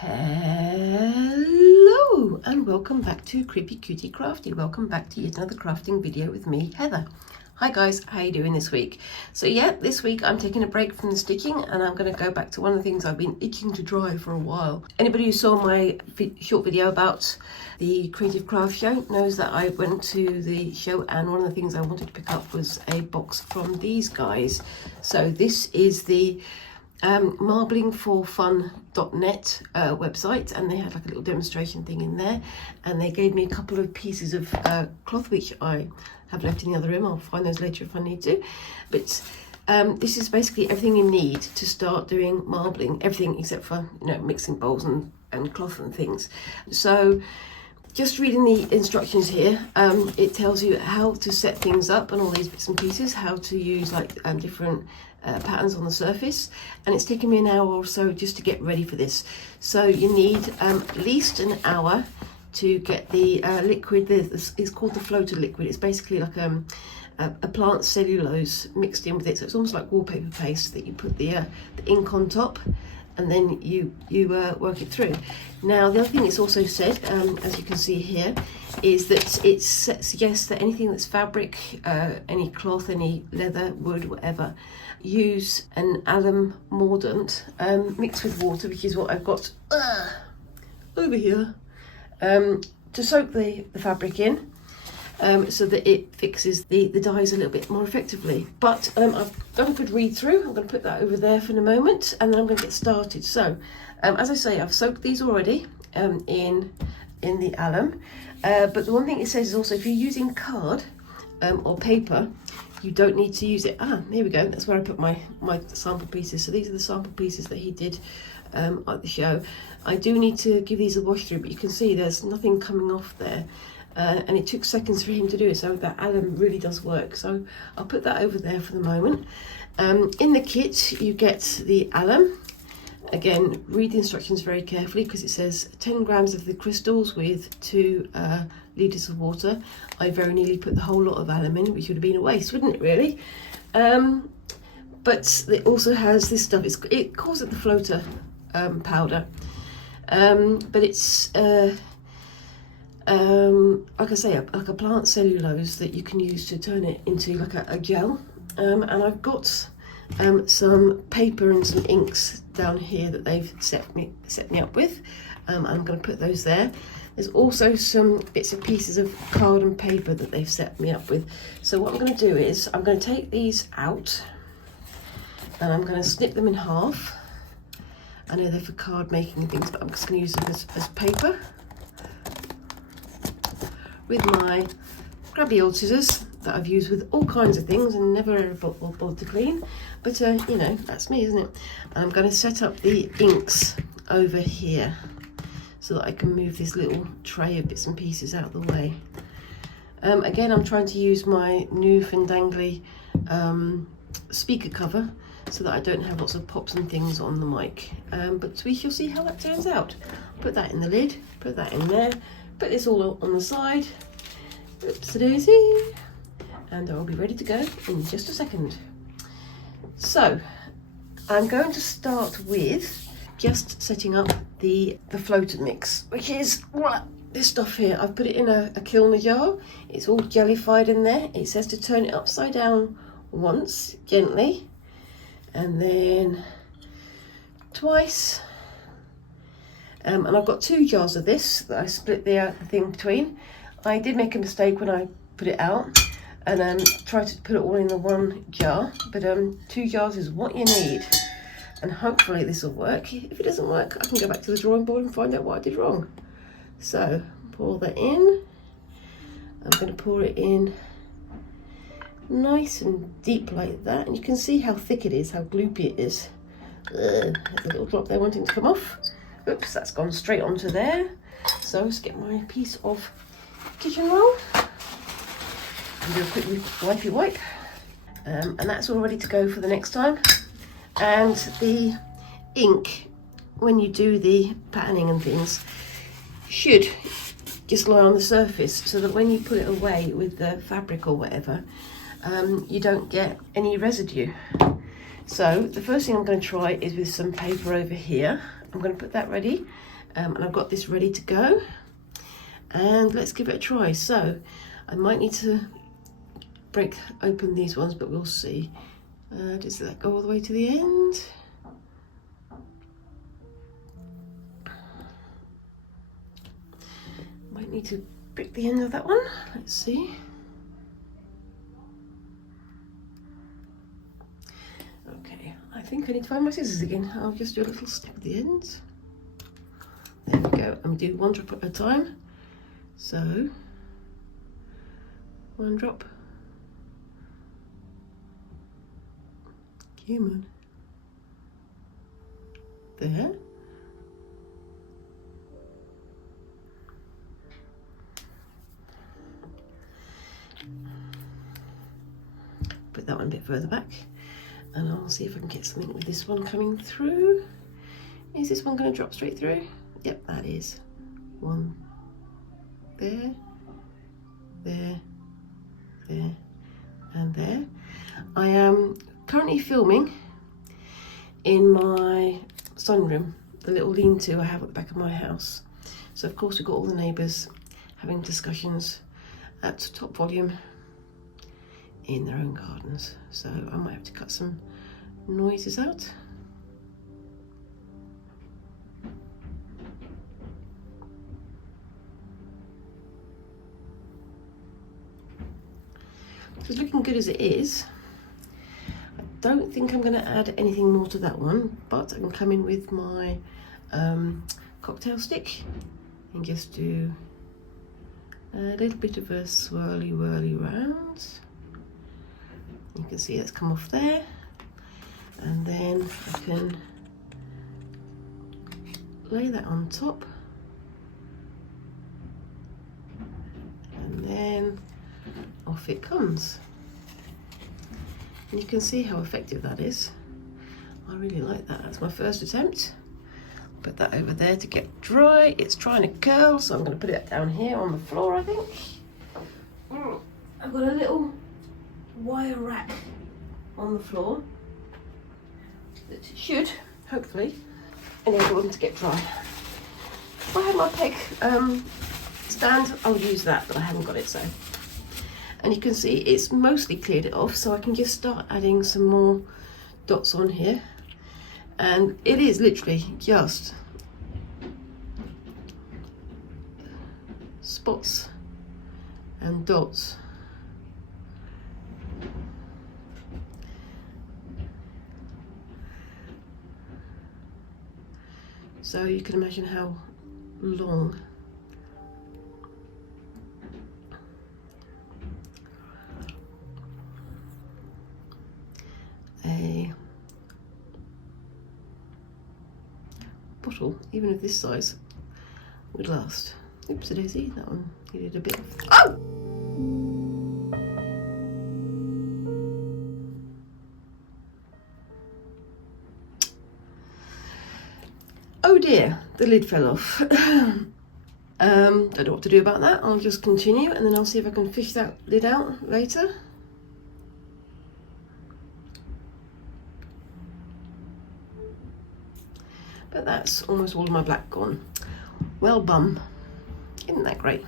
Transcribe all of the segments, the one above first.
Hello and welcome back to Creepy Cutie Crafty. Welcome back to yet another crafting video with me, Heather. Hi guys, how you doing this week? So yeah, this week I'm taking a break from the stitching and I'm going to go back to one of the things I've been itching to try for a while. Anybody who saw my short video about the Creative Craft show knows that I went to the show and one of the things I wanted to pick up was a box from these guys. So this is the marblingforfun.net website, and they had like a little demonstration thing in there, and they gave me a couple of pieces of cloth which I have left in the other room. I'll find those later if I need to, but this is basically everything you need to start doing marbling, everything except for, you know, mixing bowls and cloth and things. So just reading the instructions here, it tells you how to set things up and all these bits and pieces, how to use like different patterns on the surface, and it's taken me an hour or so just to get ready for this. So you need at least an hour to get the liquid. It's called the floater liquid. It's basically like a plant cellulose mixed in with it, so it's almost like wallpaper paste that you put the ink on top, and then you work it through. Now the other thing it's also said, as you can see here, is that it suggests that anything that's fabric, any cloth, any leather, wood, whatever, use an alum mordant mixed with water, which is what I've got over here, to soak the fabric in, so that it fixes the dyes a little bit more effectively. But I've done a good read through. I'm going to put that over there for the moment, and then I'm going to get started. So as I say, I've soaked these already in the alum, but the one thing it says is also if you're using card or paper, you don't need to use it. Here we go. That's where I put my sample pieces. So these are the sample pieces that he did at the show. I do need to give these a wash through, but you can see there's nothing coming off there. And it took seconds for him to do it, so that alum really does work. So I'll put that over there for the moment. In the kit you get the alum. Again, read the instructions very carefully because it says 10 grams of the crystals with 2 litres of water. I very nearly put the whole lot of alum in, which would have been a waste, wouldn't it really? But it also has this stuff. It calls it the floater powder, but it's like I say, like a plant cellulose that you can use to turn it into like a gel. And I've got some paper and some inks down here that they've set me up with. I'm going to put those there. There's also some bits and pieces of card and paper that they've set me up with. So what I'm going to do is I'm going to take these out and I'm going to snip them in half. I know they're for card making and things, but I'm just going to use them as paper with my grabby old scissors that I've used with all kinds of things and never ever bothered to clean. But you know, that's me, isn't it? And I'm going to set up the inks over here so that I can move this little tray of bits and pieces out of the way. Again, I'm trying to use my new Fandangly speaker cover so that I don't have lots of pops and things on the mic. But we shall see how that turns out. Put that in the lid, put that in there, put this all on the side. Oops-a-daisy. And I'll be ready to go in just a second. So I'm going to start with just setting up the floater mix, which is this stuff here. I've put it in a kiln jar. It's all jellified in there. It says to turn it upside down once gently, and then twice. And I've got 2 jars of this that I split the thing between. I did make a mistake when I put it out and tried to put it all in the one jar, but 2 jars is what you need, and hopefully this will work. If it doesn't work, I can go back to the drawing board and find out what I did wrong. So pour that in. I'm going to pour it in nice and deep like that, and you can see how thick it is, how gloopy it is. There's a little drop there wanting to come off. Oops, that's gone straight onto there. So let's get my piece of kitchen roll and do a quick wipey wipe, and that's all ready to go for the next time. And the ink, when you do the patterning and things, should just lie on the surface so that when you put it away with the fabric or whatever, you don't get any residue. So the first thing I'm going to try is with some paper over here. I'm going to put that ready, and I've got this ready to go, and let's give it a try. So I might need to break open these ones, but we'll see. Does that go all the way to the end? Might need to break the end of that one. Let's see. Okay, I think I need to find my scissors again. I'll just do a little snip at the ends. There we go. I'm doing one drop at a time. So, one drop. Human. There. Put that one a bit further back, and I'll see if I can get something with this one coming through. Is this one going to drop straight through? Yep, that is. One there, there, there, and there. I am currently filming in my sunroom, the little lean-to I have at the back of my house. So of course we've got all the neighbours having discussions at top volume in their own gardens. So I might have to cut some noises out. It's looking good as it is. I don't think I'm going to add anything more to that one, but I can come in with my cocktail stick and just do a little bit of a swirly whirly round. You can see that's come off there, and then I can lay that on top, and then off it comes. And you can see how effective that is. I really like that. That's my first attempt. Put that over there to get dry. It's trying to curl, so I'm going to put it down here on the floor, I think. I've got a little wire rack on the floor that should, hopefully, enable them to get dry. If I had my peg stand, I would use that, but I haven't got it, so. And you can see it's mostly cleared it off, so I can just start adding some more dots on here. And it is literally just spots and dots. So you can imagine how long a bottle, even of this size, would last. Oops, daisy, that one needed a bit of... Oh! Oh dear, the lid fell off. Don't know what to do about that. I'll just continue, and then I'll see if I can fish that lid out later. But that's almost all of my black gone. Well, bum. Isn't that great?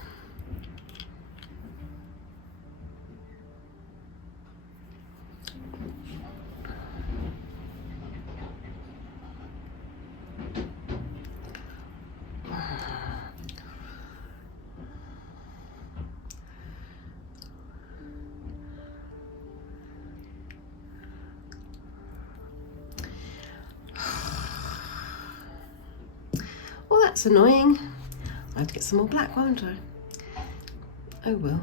Well, that's annoying. I have to get some more black, won't I? Oh well.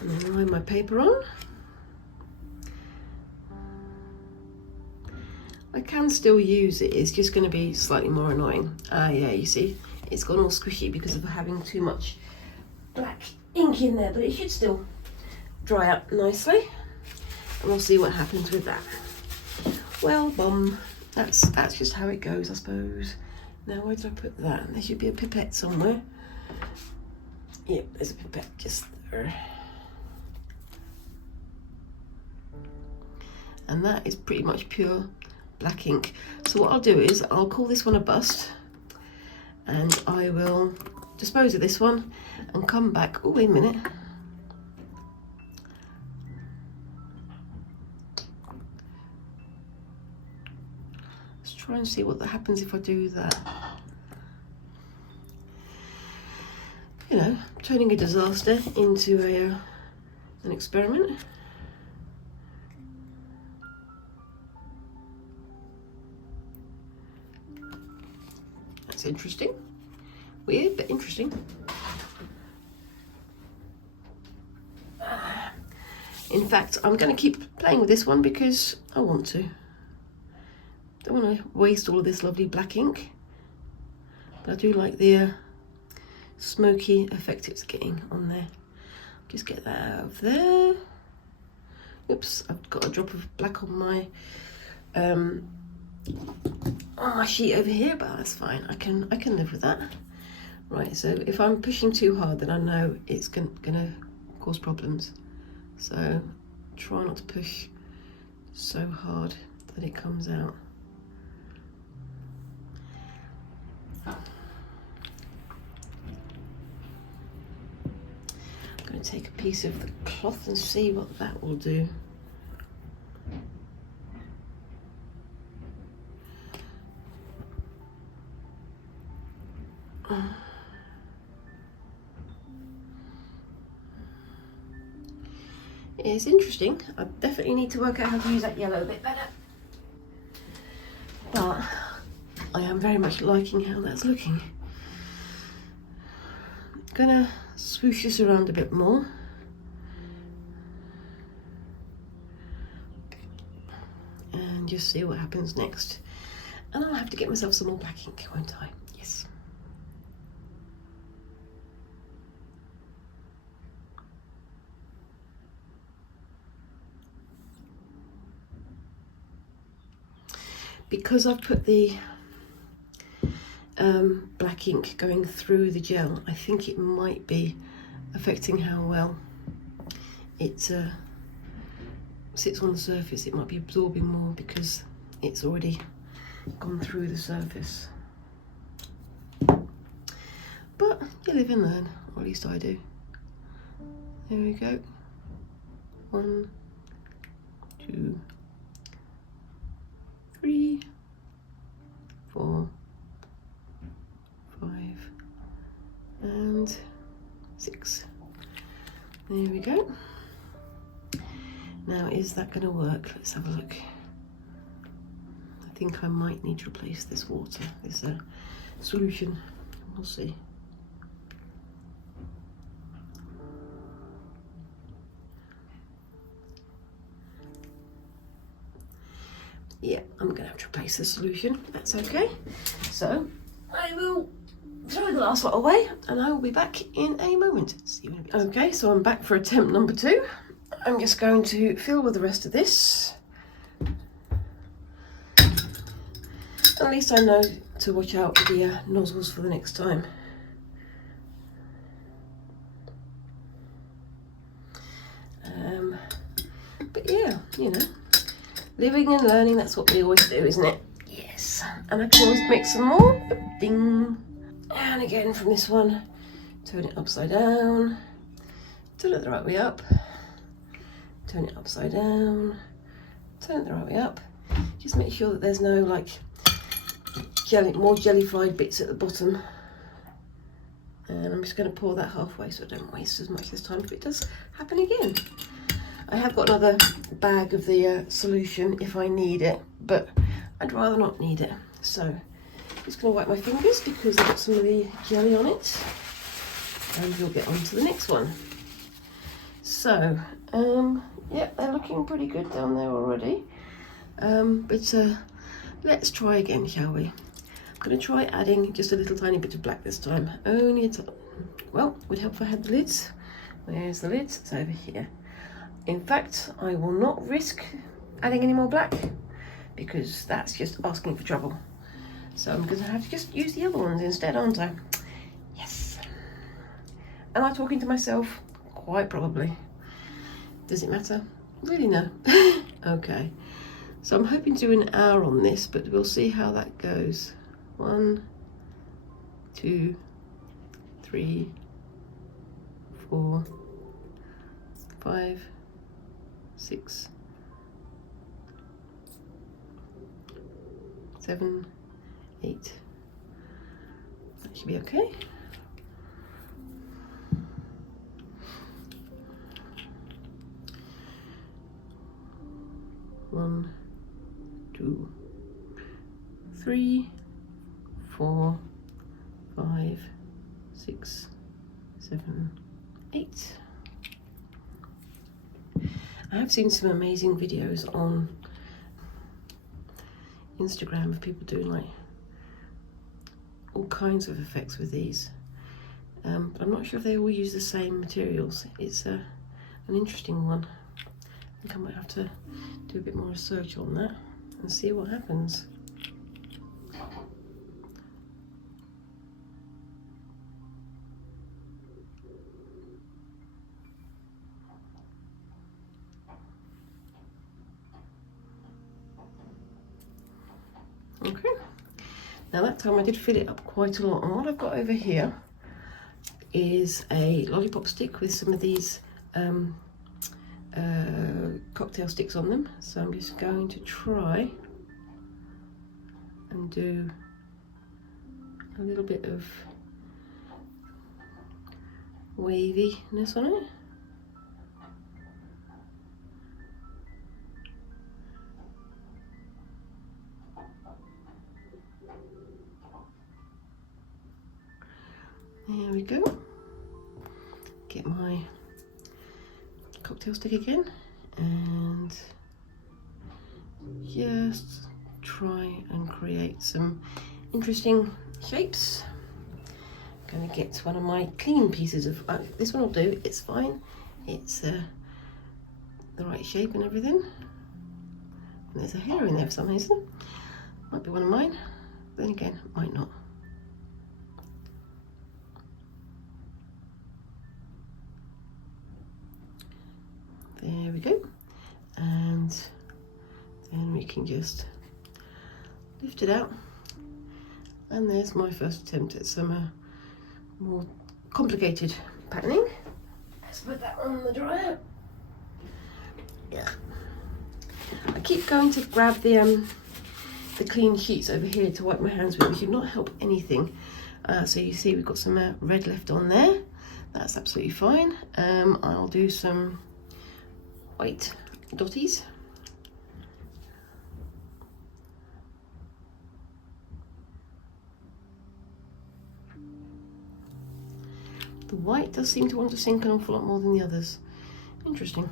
And then line my paper on. I can still use it, it's just going to be slightly more annoying. Yeah, you see, it's gone all squishy because of having too much black ink in there, but it should still dry up nicely. And we'll see what happens with that. Well, bum. that's just how it goes, I suppose. Now, where did I put that? There should be a pipette somewhere. Yep, there's a pipette just there. And that is pretty much pure black ink. So what I'll do is I'll call this one a bust, and I will dispose of this one and come back. Oh, wait a minute. Let's try and see what happens if I do that. You know, turning a disaster into an experiment. That's interesting. Weird, but interesting. In fact, I'm going to keep playing with this one because I want to. Don't want to waste all of this lovely black ink. But I do like the smoky effect it's getting on there. Just get that out of there. Oops, I've got a drop of black on my sheet over here, but that's fine. I can live with that. Right, so if I'm pushing too hard, then I know it's gonna cause problems. So try not to push so hard that it comes out. I'm going to take a piece of the cloth and see what that will do. It's interesting. I definitely need to work out how to use that yellow a bit better. But I am very much liking how that's looking. Gonna swoosh this around a bit more. And just see what happens next. And I'll have to get myself some more black ink, won't I? Yes. Because I've put the black ink going through the gel, I think it might be affecting how well it sits on the surface. It might be absorbing more because it's already gone through the surface. But you live and learn, or at least I do. There we go. 1, 2, 3, 4, 5, and 6. There we go. Now, is that going to work? Let's have a look. I think I might need to replace this water, this solution. We'll see. Yeah, I'm going to have to replace the solution. That's okay. So I will throw the last lot away and I will be back in a moment. See you in a bit. Okay, so I'm back for attempt number 2. I'm just going to fill with the rest of this. At least I know to watch out for the nozzles for the next time. But yeah, you know, living and learning, that's what we always do, isn't it? Yes. And I can always make some more. Bing. And again from this one, turn it upside down, turn it the right way up, turn it upside down, turn it the right way up. Just make sure that there's no like more jellified bits at the bottom. And I'm just going to pour that halfway so I don't waste as much this time if it does happen again. I have got another bag of the solution if I need it, but I'd rather not need it. So I'm just going to wipe my fingers because I've got some of the jelly on it, and we'll get on to the next one. So, yeah, they're looking pretty good down there already. But let's try again, shall we? I'm going to try adding just a little tiny bit of black this time. Only well, would help if I had the lids. Where's the lids? It's over here. In fact, I will not risk adding any more black because that's just asking for trouble. So I'm going to have to just use the other ones instead, aren't I? Yes. Am I talking to myself? Quite probably. Does it matter? Really, no. Okay. So I'm hoping to do an hour on this, but we'll see how that goes. 1, 2, 3, 4, 5, 6, 7, 8. That should be okay. One, 2, 3, 4, 5, 6, 7, 8. I have seen some amazing videos on Instagram of people doing like all kinds of effects with these, but I'm not sure if they all use the same materials. It's an interesting one. I think I might have to do a bit more research on that and see what happens. Okay, now that time I did fill it up quite a lot, and what I've got over here is a lollipop stick with some of these cocktail sticks on them. So I'm just going to try and do a little bit of waviness on it. There we go. Get my cocktail stick again and just try and create some interesting shapes. I'm going to get one of my clean pieces of this one will do. It's fine. It's the right shape and everything. And there's a hair in there for some reason. Might be one of mine. Then again, might not. There we go, and then we can just lift it out, and there's my first attempt at some more complicated patterning. Let's put that on the dryer. Yeah, I keep going to grab the clean sheets over here to wipe my hands with, which should not help anything. So you see we've got some red left on there. That's absolutely fine. I'll do some white dotties. The white does seem to want to sink an awful lot more than the others. Interesting.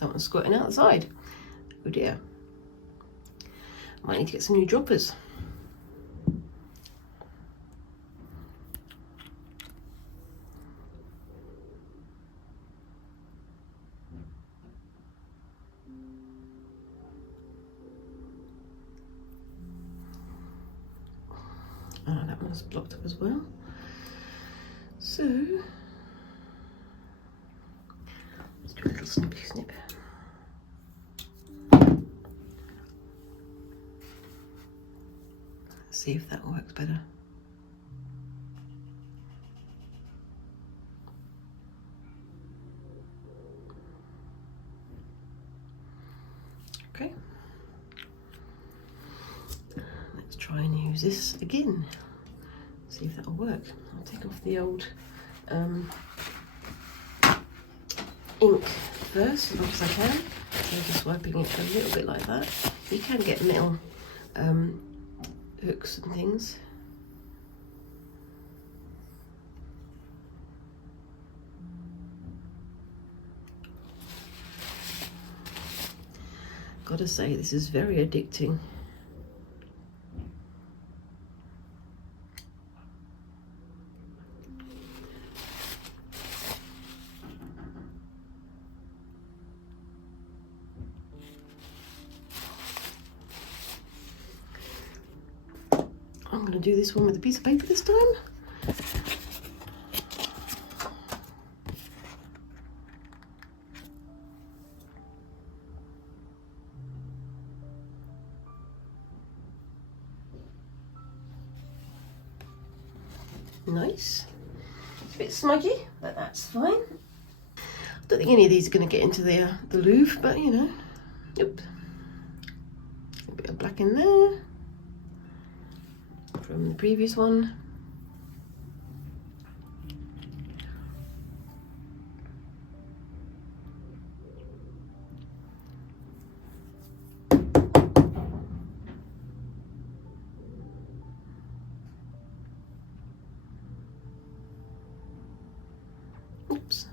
That one's squirting out the side. Oh dear. Might need to get some new droppers. Oh, that one's blocked up as well. So let's do a little snippy snip. See if that works better. Okay. Let's try and use this again. See if that'll work. I'll take off the old ink first as much as I can. So just wiping it a little bit like that. You can get metal hooks and things. Gotta say, this is very addicting. I'm going to do this one with a piece of paper this time. Nice. It's a bit smudgy, but that's fine. I don't think any of these are going to get into the Louvre, but you know. Nope. A bit of black in there from the previous one. Oops.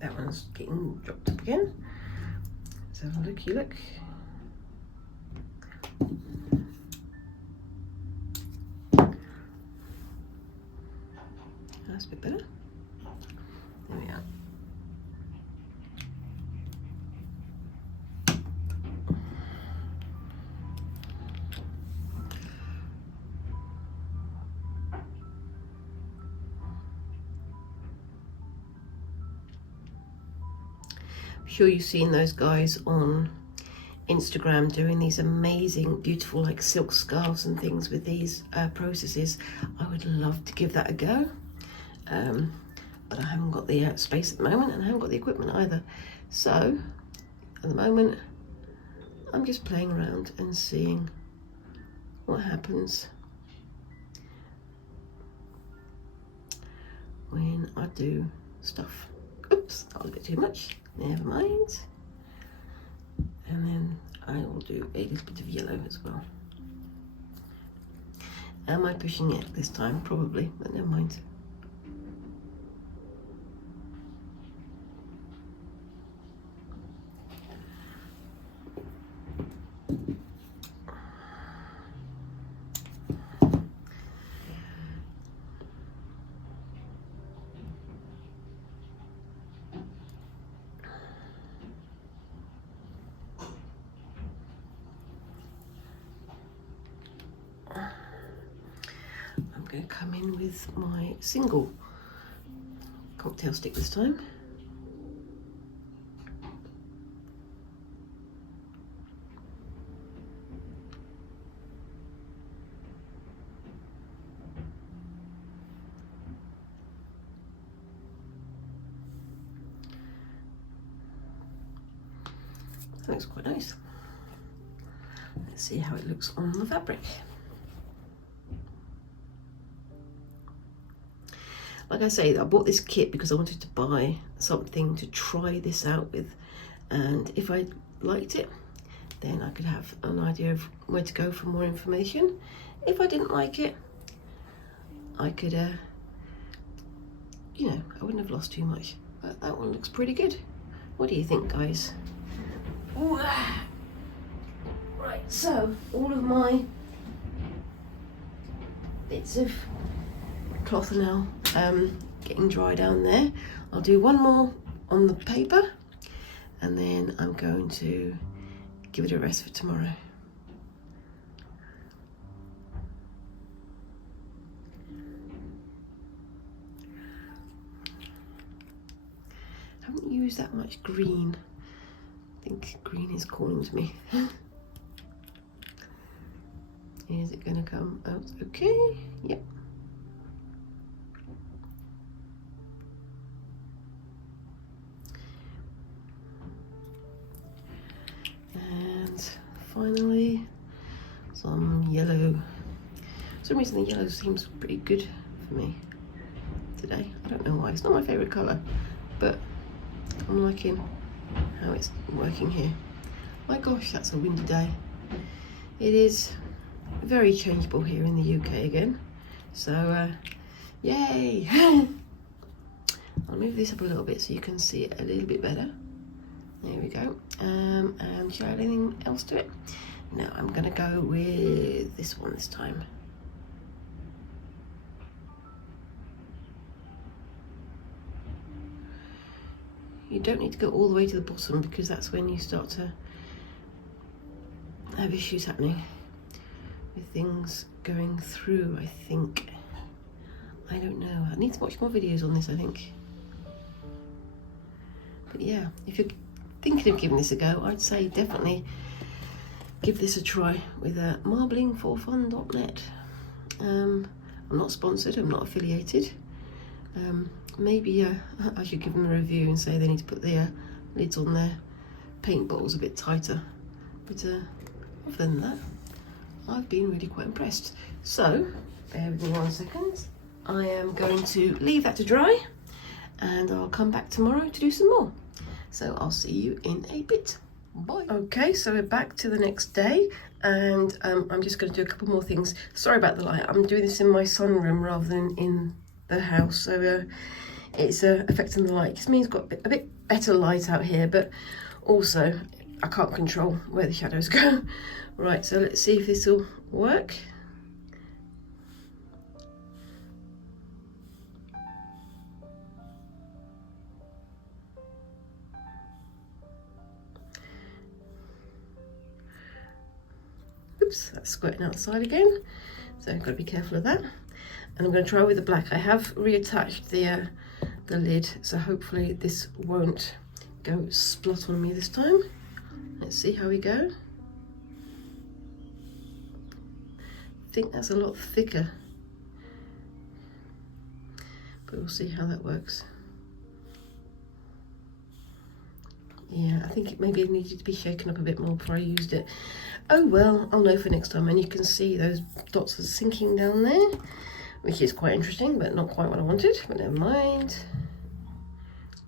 That one's getting dropped up again. Let's have a looky look. That's a bit better. There we are. Sure you've seen those guys on Instagram doing these amazing, beautiful like silk scarves and things with these processes. I would love to give that a go, but I haven't got the space at the moment, and I haven't got the equipment either. So at the moment I'm just playing around and seeing what happens when I do stuff. Oops, that was a bit too much. Never mind. And then I will do a little bit of yellow as well. Am I pushing it this time? Probably, but never mind. I'm going to come in with my single cocktail stick this time. That looks quite nice. Let's see how it looks on the fabric. Like I say, I bought this kit because I wanted to buy something to try this out with, and if I liked it, then I could have an idea of where to go for more information. If I didn't like it, I could, you know, I wouldn't have lost too much. But that one looks pretty good. What do you think, guys? Ooh, ah. Right, so all of my bits of cloth are now getting dry down there. I'll do one more on the paper, and then I'm going to give it a rest for tomorrow. I haven't used that much green. I think green is calling to me. Is it going to come out okay? Yep. And finally, some yellow. For some reason the yellow seems pretty good for me today. I don't know why. It's not my favourite colour, but I'm liking how it's working here. My gosh, that's a windy day. It is very changeable here in the UK again. So yay. I'll move this up a little bit so you can see it a little bit better. There we go. And should I add anything else to it? No, I'm gonna go with this one this time. You don't need to go all the way to the bottom because that's when you start to have issues happening with things going through, I think. I don't know. I need to watch more videos on this, I think. But yeah, if you're thinking of giving this a go, I'd say definitely give this a try with marbling4fun.net. I'm not sponsored, I'm not affiliated. Maybe I should give them a review and say they need to put the lids on their paint bottles a bit tighter. But other than that, I've been really quite impressed. So, bear with me 1 second. I am going to leave that to dry and I'll come back tomorrow to do some more. So I'll see you in a bit. Bye. Okay, so we're back to the next day and I'm just going to do a couple more things. Sorry about the light. I'm doing this in my sunroom rather than in the house. So it's affecting the light. It just means it's got a bit better light out here, but also I can't control where the shadows go. Right, so let's see if this will work. Oops, that's squirting outside again. So I've got to be careful of that. And I'm going to try with the black. I have reattached the lid, so hopefully this won't go splot on me this time. Let's see how we go. I think that's a lot thicker, but we'll see how that works. Yeah, I think maybe it needed to be shaken up a bit more before I used it. Oh well, I'll know for next time. And you can see those dots are sinking down there, which is quite interesting, but not quite what I wanted, but never mind.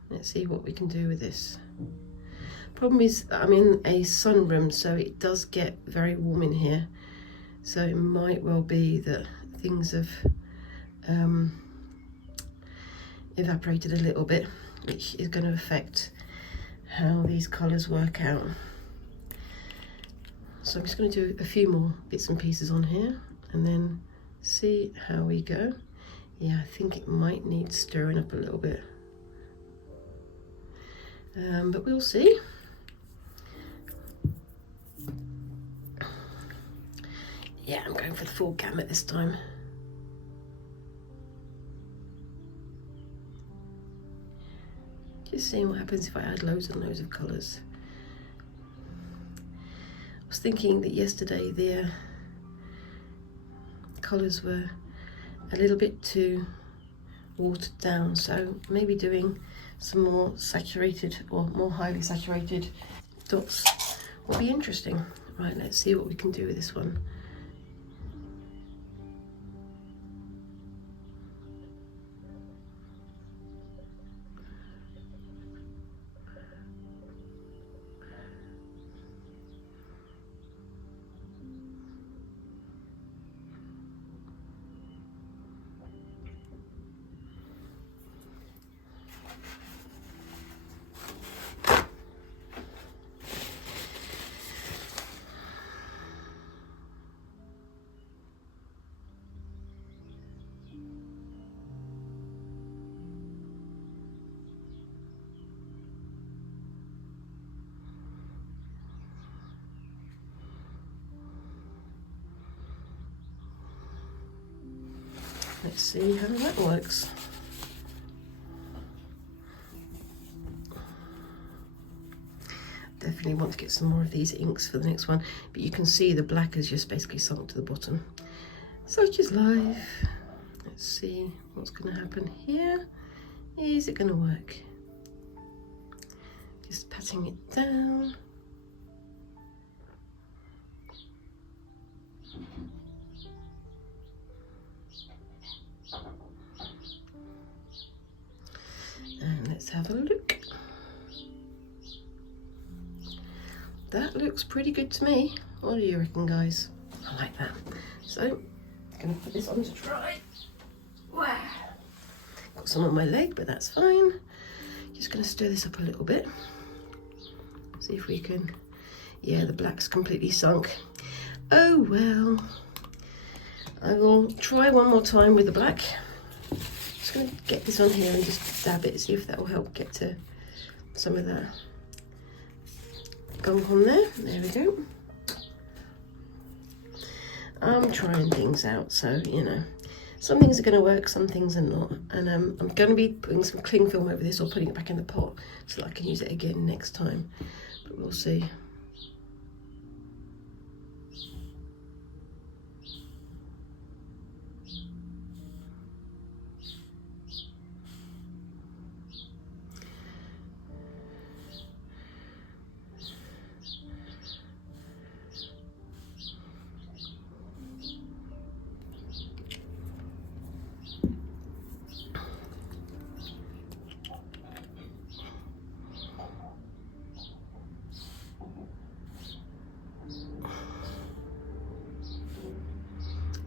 Let's see what we can do with this. Problem is I'm in a sunroom, so it does get very warm in here. So it might well be that things have evaporated a little bit, which is going to affect how these colours work out. So I'm just going to do a few more bits and pieces on here and then see how we go. Yeah, I think it might need stirring up a little bit, but we'll see. Yeah, I'm going for the full gamut this time. Just seeing what happens if I add loads and loads of colours. I was thinking that yesterday the colours were a little bit too watered down, so maybe doing some more saturated or more highly saturated dots will be interesting. Right, let's see what we can do with this one. Let's see how that works. Definitely want to get some more of these inks for the next one, but you can see the black has just basically sunk to the bottom. Such is life. Let's see what's going to happen here. Is it going to work? Just patting it down. And let's have a look. That looks pretty good to me. What do you reckon, guys? I like that. So Gonna put this on to dry. Wow. Got some on my leg, but that's fine. Just gonna stir this up a little bit. See if we can, yeah, the black's completely sunk. Oh well. I will try one more time with the black. Just gonna get this on here and just dab it, see if that will help get to some of that gunk on there. There we go. I'm trying things out, so you know, some things are going to work, some things are not. And I'm going to be putting some cling film over this or putting it back in the pot so that I can use it again next time. But we'll see.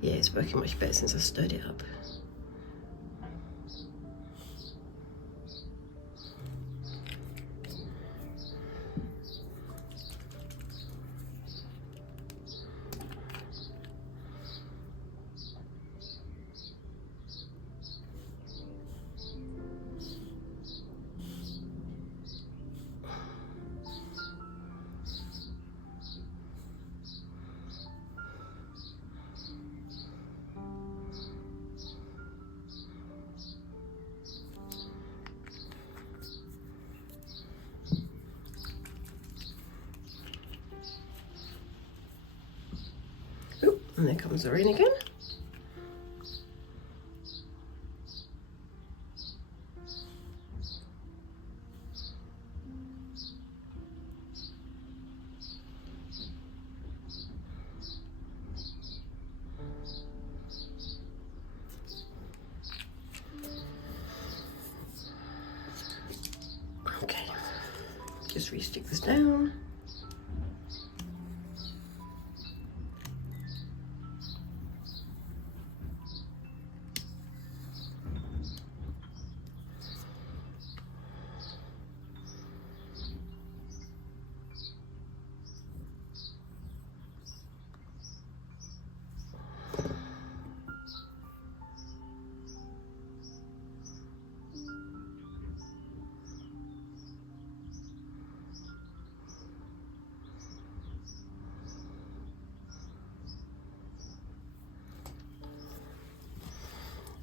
Yeah, it's working much better since I stirred it up. And there comes the rain again. Okay, just re-stick this down.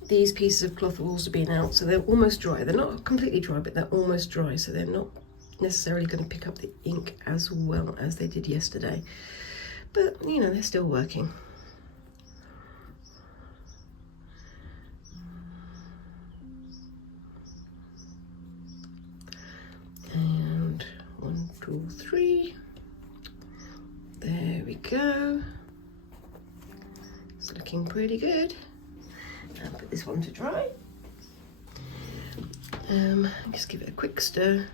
These pieces of cloth will also be out, so they're almost dry. They're not completely dry, but they're almost dry, so they're not necessarily going to pick up the ink as well as they did yesterday. But, you know, they're still working. And 1, 2, 3. There we go. It's looking pretty good. I'll put this one to dry. Just give it a quick stir.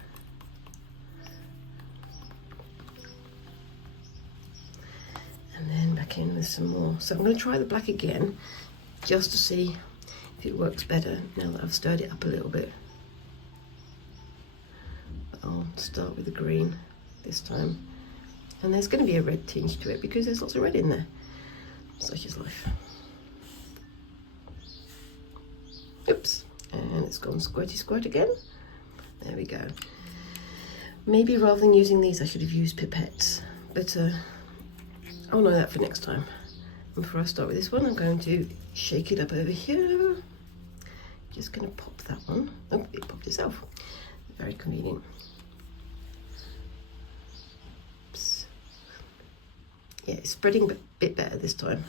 And then back in with some more. So I'm going to try the black again, just to see if it works better now that I've stirred it up a little bit. But I'll start with the green this time. And there's going to be a red tinge to it because there's lots of red in there. Such is life. Oops, and it's gone squirty squirt again. There we go. Maybe rather than using these, I should have used pipettes, but I'll know that for next time. And before I start with this one, I'm going to shake it up over here. Just going to pop that one. Oh, it popped itself. Very convenient. Oops. Yeah, it's spreading a bit better this time.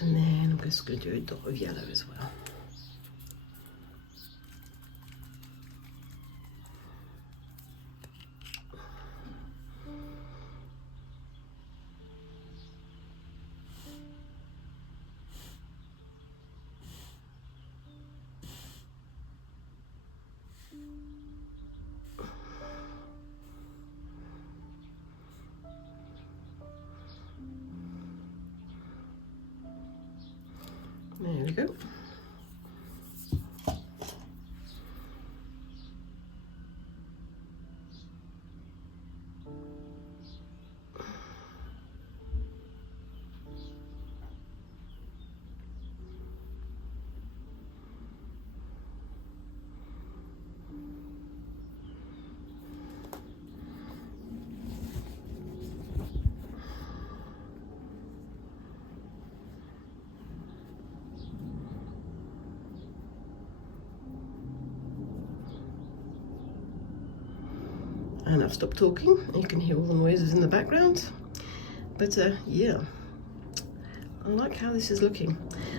And then I'm just going to do a dot of yellow as well. we go. And I've stopped talking. You can hear all the noises in the background. But yeah, I like how this is looking.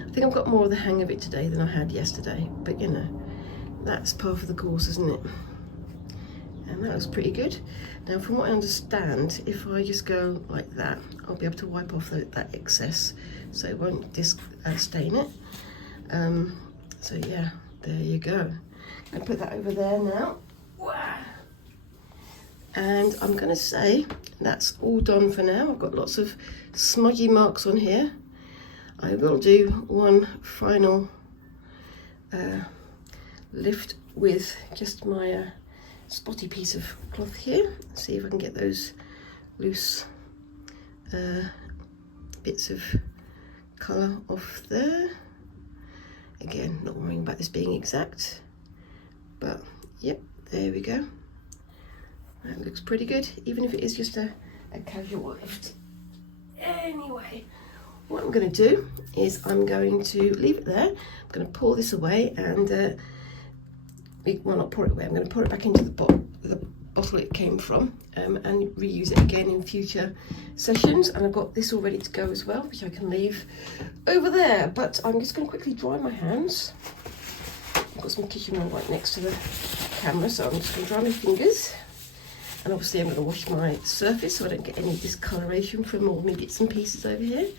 I think I've got more of the hang of it today than I had yesterday. But you know, that's part of the course, isn't it? And that looks pretty good. Now, from what I understand, if I just go like that, I'll be able to wipe off that excess, so it won't stain it. So yeah, there you go. I'm gonna put that over there now. And I'm gonna say that's all done for now. I've got lots of smudgy marks on here. I will do one final lift with just my spotty piece of cloth here. See if I can get those loose bits of colour off there. Again, not worrying about this being exact, but yep, there we go. That looks pretty good, even if it is just a casual lift. Anyway, what I'm going to do is I'm going to leave it there. I'm going to pour this away and, well, not pour it away, I'm going to pour it back into the bottle it came from and reuse it again in future sessions. And I've got this all ready to go as well, which I can leave over there. But I'm just going to quickly dry my hands. I've got some kitchen roll right next to the camera, so I'm just going to dry my fingers. And obviously I'm going to wash my surface so I don't get any discoloration from all my bits and pieces over here.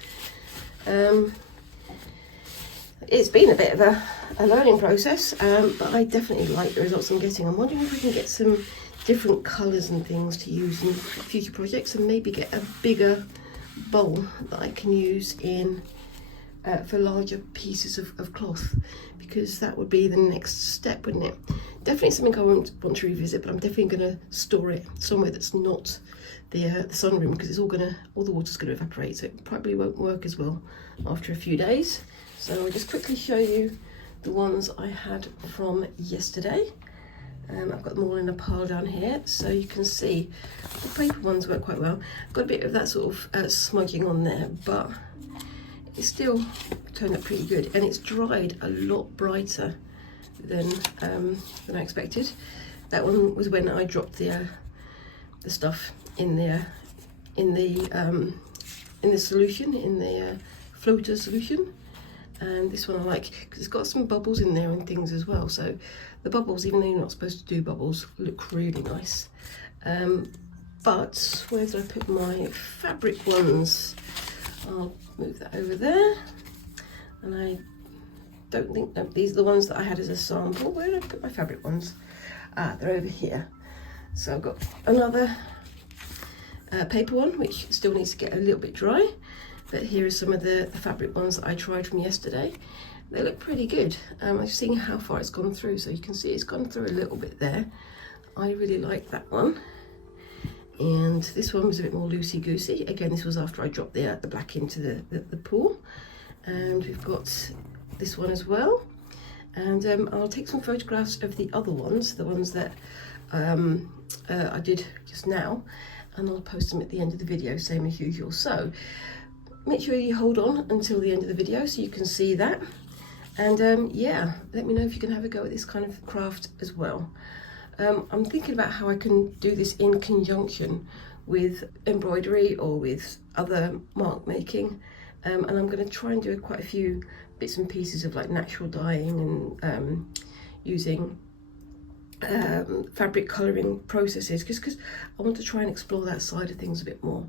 It's been a bit of a learning process, but I definitely like the results I'm getting. I'm wondering if we can get some different colours and things to use in future projects, and maybe get a bigger bowl that I can use in for larger pieces of cloth, because that would be the next step, wouldn't it? Definitely something I won't want to revisit, but I'm definitely going to store it somewhere that's not the sunroom, because it's all the water's going to evaporate, so it probably won't work as well after a few days. So I'll just quickly show you the ones I had from yesterday. I've got them all in a pile down here, so you can see the paper ones work quite well. Got a bit of that sort of smudging on there, but it's still turned out pretty good, and it's dried a lot brighter than I expected. That one was when I dropped the stuff in the solution, in the floater solution. And this one I like because it's got some bubbles in there and things as well. So the bubbles, even though you're not supposed to do bubbles, look really nice. But where did I put my fabric ones? I'll move that over there. And I don't think that these are the ones that I had as a sample. Where did I put my fabric ones? Ah, they're over here. So I've got another paper one, which still needs to get a little bit dry. But here are some of the fabric ones that I tried from yesterday. They look pretty good. I'm just seeing how far it's gone through, so you can see it's gone through a little bit there. I really like that one. And this one was a bit more loosey-goosey. Again, this was after I dropped the black into the pool. And we've got this one as well. And I'll take some photographs of the other ones, the ones that I did just now, and I'll post them at the end of the video, same as usual. So make sure you hold on until the end of the video so you can see that. And yeah, let me know if you can have a go at this kind of craft as well. I'm thinking about how I can do this in conjunction with embroidery or with other mark making. And I'm going to try and do quite a few bits and pieces of like natural dyeing and using fabric colouring processes, because I want to try and explore that side of things a bit more.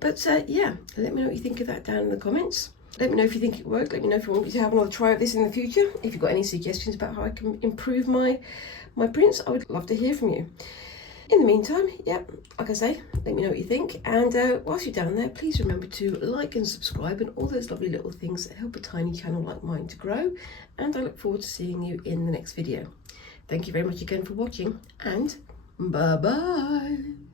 But yeah, let me know what you think of that down in the comments. Let me know if you think it worked. Let me know if you want me to have another try of this in the future. If you've got any suggestions about how I can improve my prints, I would love to hear from you. In the meantime, yeah, like I say, let me know what you think. And whilst you're down there, please remember to like and subscribe and all those lovely little things that help a tiny channel like mine to grow. And I look forward to seeing you in the next video. Thank you very much again for watching, and bye-bye.